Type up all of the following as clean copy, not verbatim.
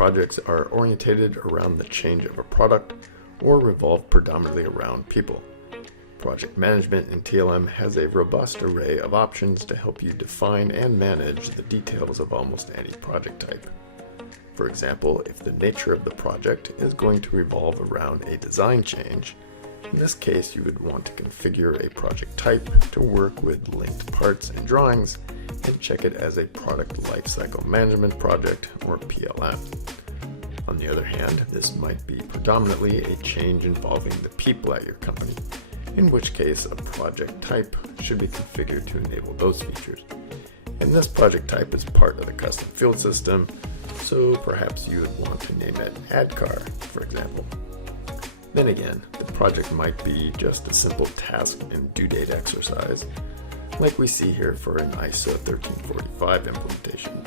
projects are orientated around the change of a product or revolve predominantly around people. Project management in TLM has a robust array of options to help you define and manage the details of almost any project type. For example, if the nature of the project is going to revolve around a design change, in this case you would want to configure a project type to work with linked parts and drawings and check it as a Product Lifecycle Management Project, or PLM. On the other hand, this might be predominantly a change involving the people at your company, in which case a project type should be configured to enable those features. And this project type is part of the custom field system, so perhaps you would want to name it ADCAR, for example. Then again, the project might be just a simple task and due date exercise, like we see here for an ISO 1345 implementation,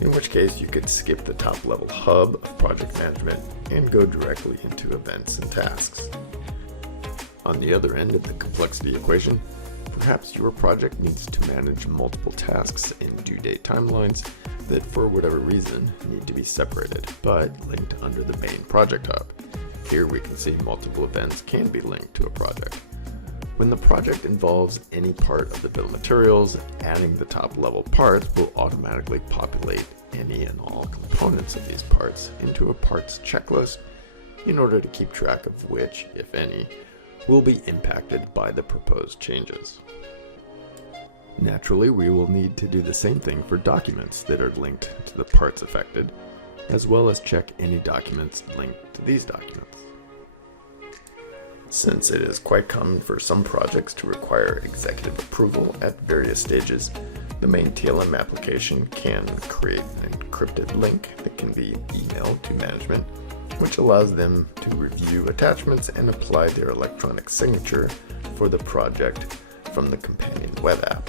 in which case you could skip the top level hub of project management and go directly into events and tasks. On the other end of the complexity equation, perhaps your project needs to manage multiple tasks in due date timelines that for whatever reason need to be separated but linked under the main project hub. Here we can see multiple events can be linked to a project. When the project involves any part of the bill of materials, adding the top level parts will automatically populate any and all components of these parts into a parts checklist in order to keep track of which, if any, will be impacted by the proposed changes. Naturally, we will need to do the same thing for documents that are linked to the parts affected, as well as check any documents linked to these documents. Since it is quite common for some projects to require executive approval at various stages, the main TLM application can create an encrypted link that can be emailed to management, which allows them to review attachments and apply their electronic signature for the project from the companion web app.